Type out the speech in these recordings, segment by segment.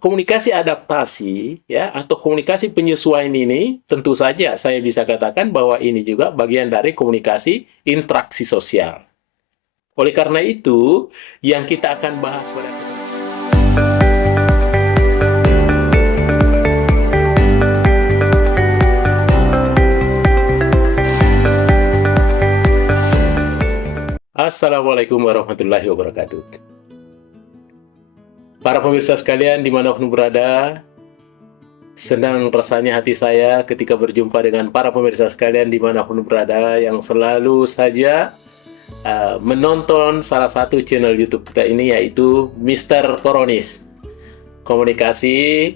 komunikasi adaptasi ya atau komunikasi penyesuaian ini tentu saja saya bisa katakan bahwa ini juga bagian dari komunikasi interaksi sosial. Oleh karena itu, yang kita akan bahas pada Assalamualaikum warahmatullahi wabarakatuh. Para pemirsa sekalian dimanapun berada, senang rasanya hati saya ketika berjumpa dengan para pemirsa sekalian dimanapun berada yang selalu saja menonton salah satu channel YouTube kita ini, yaitu Mr. Koronis. Komunikasi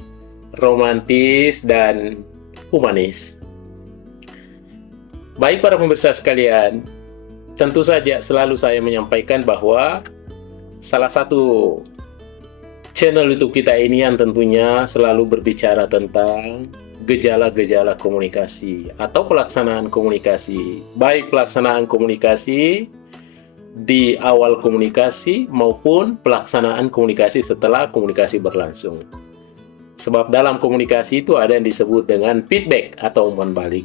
romantis dan humanis. Baik para pemirsa sekalian, tentu saja selalu saya menyampaikan bahwa salah satu channel YouTube kita ini yang tentunya selalu berbicara tentang gejala-gejala komunikasi atau pelaksanaan komunikasi, baik pelaksanaan komunikasi di awal komunikasi maupun pelaksanaan komunikasi setelah komunikasi berlangsung. Sebab dalam komunikasi itu ada yang disebut dengan feedback atau umpan balik.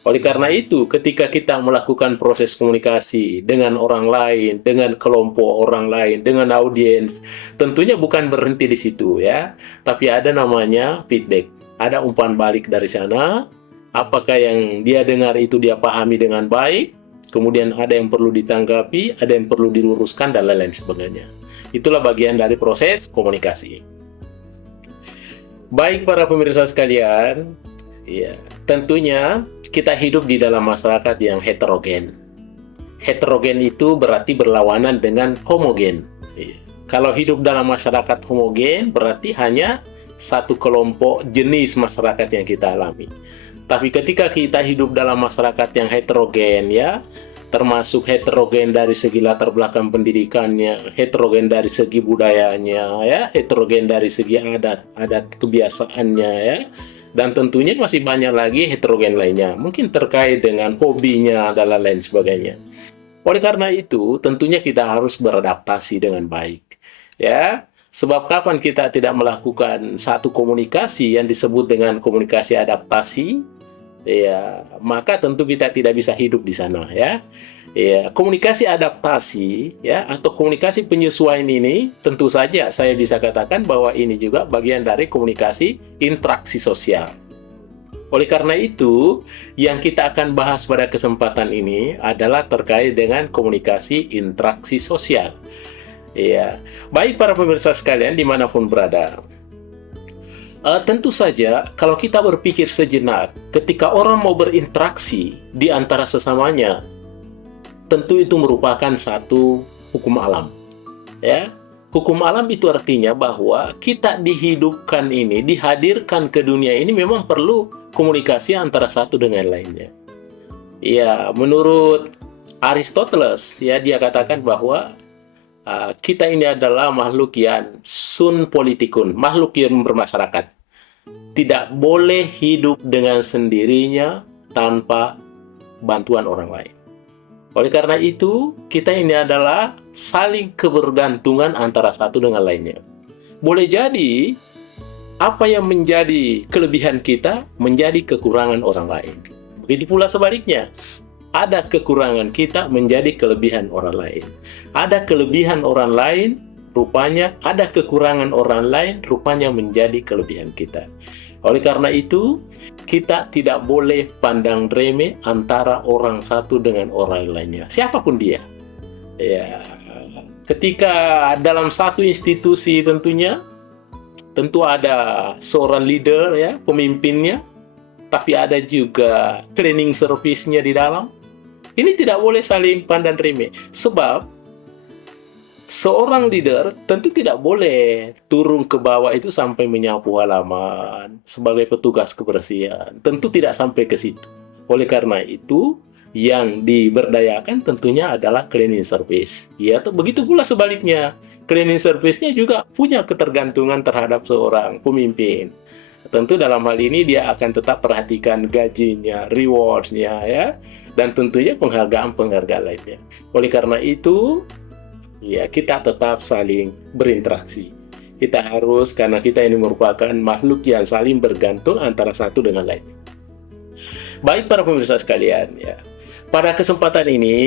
Oleh karena itu, ketika kita melakukan proses komunikasi dengan orang lain, dengan kelompok orang lain, dengan audiens, tentunya bukan berhenti di situ ya, tapi ada namanya feedback. Ada umpan balik dari sana, apakah yang dia dengar itu dia pahami dengan baik, kemudian ada yang perlu ditanggapi, ada yang perlu diluruskan, dan lain-lain sebagainya. Itulah bagian dari proses komunikasi. Baik para pemirsa sekalian, ya, tentunya kita hidup di dalam masyarakat yang heterogen. Heterogen itu berarti berlawanan dengan homogen. Kalau hidup dalam masyarakat homogen, berarti hanya satu kelompok jenis masyarakat yang kita alami. Tapi ketika kita hidup dalam masyarakat yang heterogen, ya, termasuk heterogen dari segi latar belakang pendidikannya, heterogen dari segi budayanya, ya, heterogen dari segi adat kebiasaannya, ya. Dan tentunya masih banyak lagi heterogen lainnya, mungkin terkait dengan hobinya dan lain sebagainya. Oleh karena itu, tentunya kita harus beradaptasi dengan baik. Ya, sebab kapan kita tidak melakukan satu komunikasi yang disebut dengan komunikasi adaptasi, ya, maka tentu kita tidak bisa hidup di sana, ya. Ya, komunikasi adaptasi ya atau komunikasi penyesuaian ini tentu saja saya bisa katakan bahwa ini juga bagian dari komunikasi interaksi sosial. Oleh karena itu, yang kita akan bahas pada kesempatan ini adalah terkait dengan komunikasi interaksi sosial. Ya, baik para pemirsa sekalian dimanapun berada. Tentu saja kalau kita berpikir sejenak, ketika orang mau berinteraksi di antara sesamanya, tentu itu merupakan satu hukum alam. Ya, hukum alam itu artinya bahwa kita dihidupkan ini, dihadirkan ke dunia ini memang perlu komunikasi antara satu dengan lainnya. Ya, menurut Aristoteles, ya, dia katakan bahwa kita ini adalah makhluk yang sun politikun, makhluk yang bermasyarakat. Tidak boleh hidup dengan sendirinya tanpa bantuan orang lain. Oleh karena itu, kita ini adalah saling kebergantungan antara satu dengan lainnya. Boleh jadi, apa yang menjadi kelebihan kita menjadi kekurangan orang lain. Begitu pula sebaliknya, ada kekurangan kita menjadi kelebihan orang lain. Ada kelebihan orang lain, rupanya ada kekurangan orang lain, rupanya menjadi kelebihan kita. Oleh karena itu, kita tidak boleh pandang remeh antara orang satu dengan orang lainnya, siapapun dia. Ya, ketika dalam satu institusi tentu ada seorang leader, ya, pemimpinnya, tapi ada juga cleaning service-nya di dalam. Ini tidak boleh saling pandang remeh, sebab seorang leader tentu tidak boleh turun ke bawah itu sampai menyapu halaman sebagai petugas kebersihan. Tentu tidak sampai ke situ. Oleh karena itu, yang diberdayakan tentunya adalah cleaning service. Ya, begitu pula sebaliknya. Cleaning service-nya juga punya ketergantungan terhadap seorang pemimpin. Tentu dalam hal ini dia akan tetap perhatikan gajinya, rewards-nya, ya, dan tentunya penghargaan-penghargaan lainnya. Oleh karena itu, ya, kita tetap saling berinteraksi. Kita harus, karena kita ini merupakan makhluk yang saling bergantung antara satu dengan lain. Baik para pemirsa sekalian, ya. Pada kesempatan ini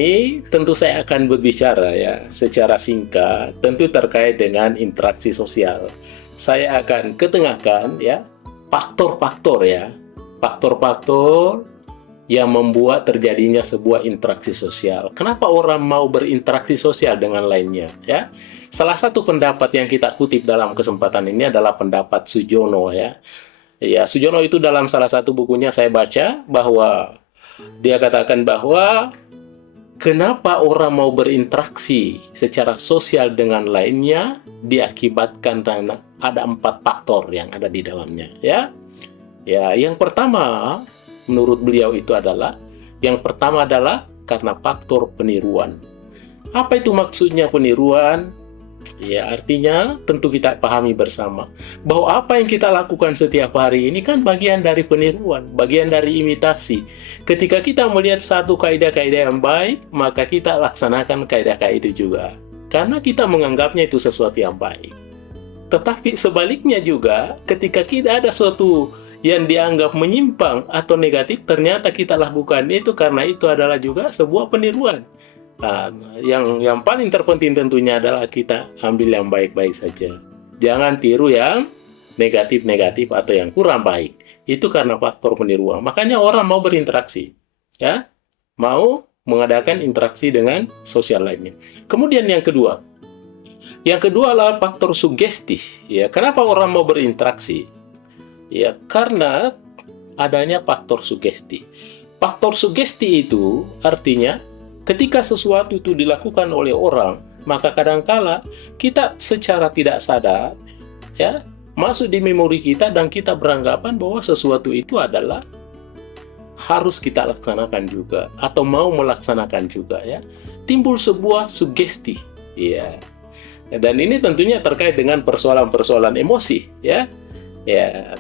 tentu saya akan berbicara ya secara singkat, tentu terkait dengan interaksi sosial. Saya akan ketengahkan ya faktor-faktor ya, faktor-faktor yang membuat terjadinya sebuah interaksi sosial. Kenapa orang mau berinteraksi sosial dengan lainnya? Ya, salah satu pendapat yang kita kutip dalam kesempatan ini adalah pendapat Sujono ya. Ya, Sujono itu dalam salah satu bukunya saya baca bahwa dia katakan bahwa kenapa orang mau berinteraksi secara sosial dengan lainnya diakibatkan karena ada 4 faktor yang ada di dalamnya ya. Ya, yang pertama menurut beliau itu adalah, yang pertama adalah karena faktor peniruan. Apa itu maksudnya peniruan? Ya, artinya tentu kita pahami bersama bahwa apa yang kita lakukan setiap hari ini kan bagian dari peniruan, bagian dari imitasi. Ketika kita melihat satu kaidah-kaidah yang baik, maka kita laksanakan kaidah-kaidah juga, karena kita menganggapnya itu sesuatu yang baik. Tetapi sebaliknya juga, ketika kita ada sesuatu yang dianggap menyimpang atau negatif, ternyata kita lakukan itu karena itu adalah juga sebuah peniruan. Nah, yang paling terpenting tentunya adalah kita ambil yang baik-baik saja. Jangan tiru yang negatif-negatif atau yang kurang baik. Itu karena faktor peniruan. Makanya orang mau berinteraksi, ya, mau mengadakan interaksi dengan sosial lainnya. Kemudian yang kedua adalah faktor sugesti. Ya, kenapa orang mau berinteraksi? Ya, karena adanya faktor sugesti. Faktor sugesti itu artinya ketika sesuatu itu dilakukan oleh orang, maka kadangkala kita secara tidak sadar ya masuk di memori kita dan kita beranggapan bahwa sesuatu itu adalah harus kita laksanakan juga atau mau melaksanakan juga ya. Timbul sebuah sugesti ya. Dan ini tentunya terkait dengan persoalan-persoalan emosi ya. Ya.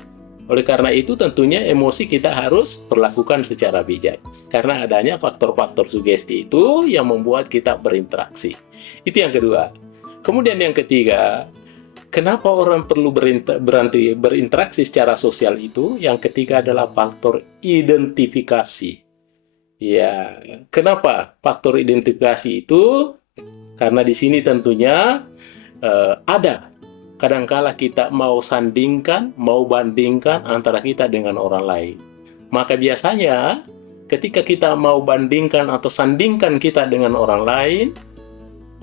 Oleh karena itu tentunya emosi kita harus perlakukan secara bijak. Karena adanya faktor-faktor sugesti itu yang membuat kita berinteraksi. Itu yang kedua. Kemudian yang ketiga, kenapa orang perlu berinteraksi secara sosial itu? Yang ketiga adalah faktor identifikasi. Ya, kenapa faktor identifikasi itu? Karena di sini tentunya ada kadangkala kita mau sandingkan, mau bandingkan antara kita dengan orang lain. Maka biasanya ketika kita mau bandingkan atau sandingkan kita dengan orang lain,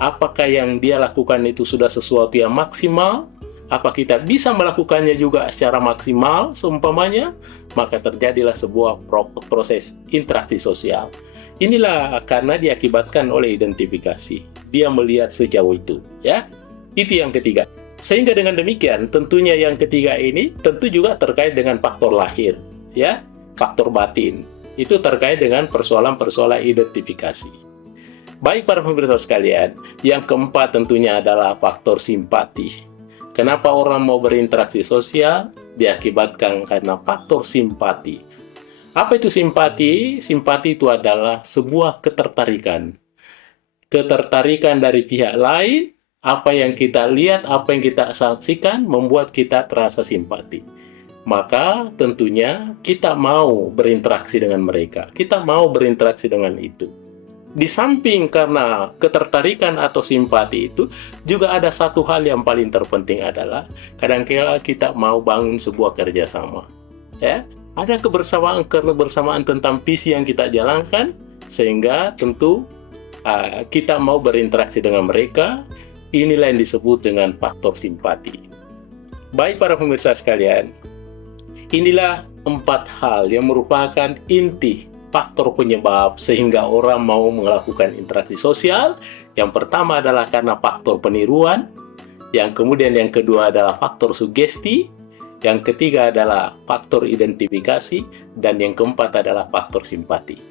apakah yang dia lakukan itu sudah sesuatu yang maksimal? Apa kita bisa melakukannya juga secara maksimal seumpamanya? Maka terjadilah sebuah proses interaksi sosial. Inilah karena diakibatkan oleh identifikasi. Dia melihat sejauh itu, ya. Itu yang ketiga. Sehingga dengan demikian, tentunya yang ketiga ini tentu juga terkait dengan faktor lahir, ya, faktor batin. Itu terkait dengan persoalan-persoalan identifikasi. Baik para pemirsa sekalian, yang keempat tentunya adalah faktor simpati. Kenapa orang mau berinteraksi sosial? Diakibatkan karena faktor simpati. Apa itu simpati? Simpati itu adalah sebuah ketertarikan. Ketertarikan dari pihak lain. Apa yang kita lihat, apa yang kita saksikan membuat kita terasa simpati. Maka tentunya kita mau berinteraksi dengan mereka. Kita mau berinteraksi dengan itu. Di samping karena ketertarikan atau simpati itu, juga ada satu hal yang paling terpenting adalah kadang-kala kita mau bangun sebuah kerjasama. Ya, ada kebersamaan tentang visi yang kita jalankan, sehingga tentu kita mau berinteraksi dengan mereka. Inilah yang disebut dengan faktor simpati. Baik para pemirsa sekalian, inilah 4 hal yang merupakan inti faktor penyebab sehingga orang mau melakukan interaksi sosial. Yang pertama adalah karena faktor peniruan, yang kemudian yang kedua adalah faktor sugesti, yang ketiga adalah faktor identifikasi, dan yang keempat adalah faktor simpati.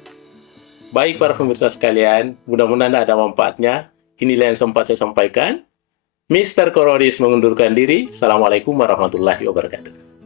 Baik para pemirsa sekalian, mudah-mudahan ada manfaatnya. Inilah yang sempat saya sampaikan. Mr. Kororis mengundurkan diri. Assalamualaikum warahmatullahi wabarakatuh.